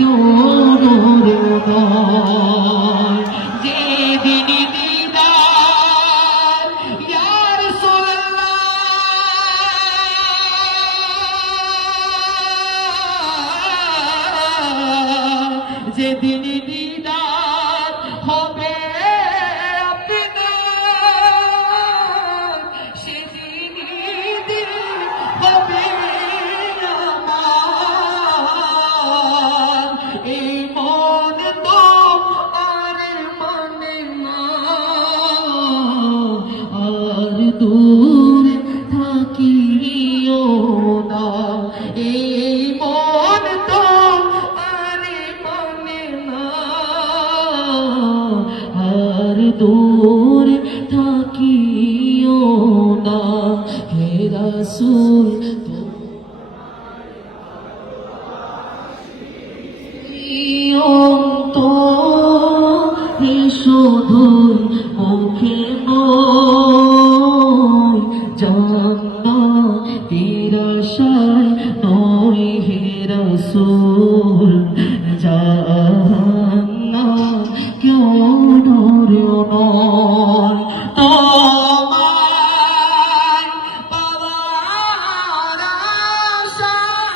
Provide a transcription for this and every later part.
কেউ নূরে নয় যেদিন দিদার ইয়া রাসূলুল্লাহ যেদিন দিদার হবে আপনার সেদিন দিল হবে আমার এই মন তো আর মানে না আর দূরে থাকিও না এই মন তো আর মানে না আর দূরে থাকিও না হে রাসূল শুধুই মুখে নয় জান্নাতের আশায় নয় হে রাসূল জান্নাত কেউ নূরে নয় তোমায় পাওয়ার আশায়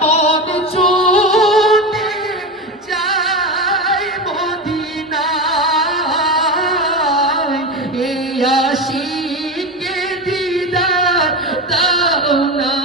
মন ছুটে যায় মদিনায় এই আশিকে দিদার দাও না